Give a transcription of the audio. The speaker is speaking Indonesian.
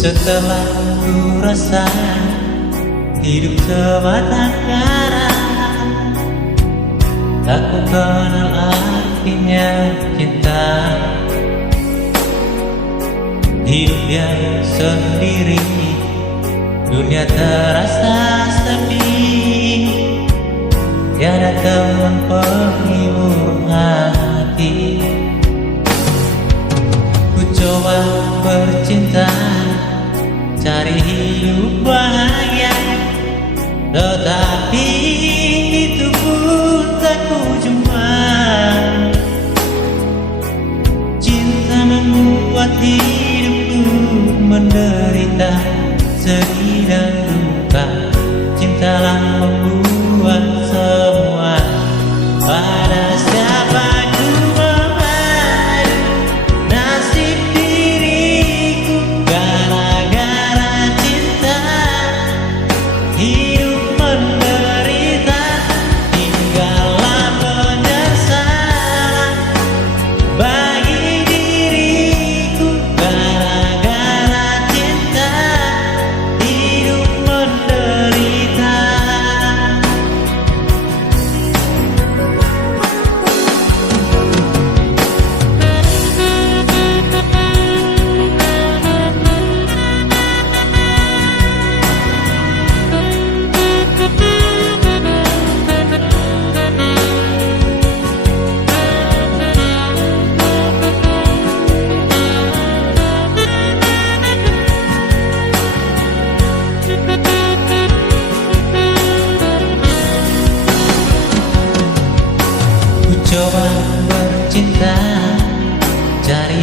Setelah ku rasa hidup sebatang kara, tak ku kenal artinya cinta. Hidup yang sendiri, dunia terasa sepi, tiada teman penghibur hati. Ku coba bercinta, cari hidup bahagia, tetapi itu pun tak ku jumpa. Cinta membuat hidupku menderita, sedih dan duka. Cintalah membuat semua. Pada siapa ku memadu nasib diriku, gara-gara cinta hidup menderita. Tinggallah penyesalan bagi diriku, gara-gara cinta hidup menderita. Ku coba bercinta, cari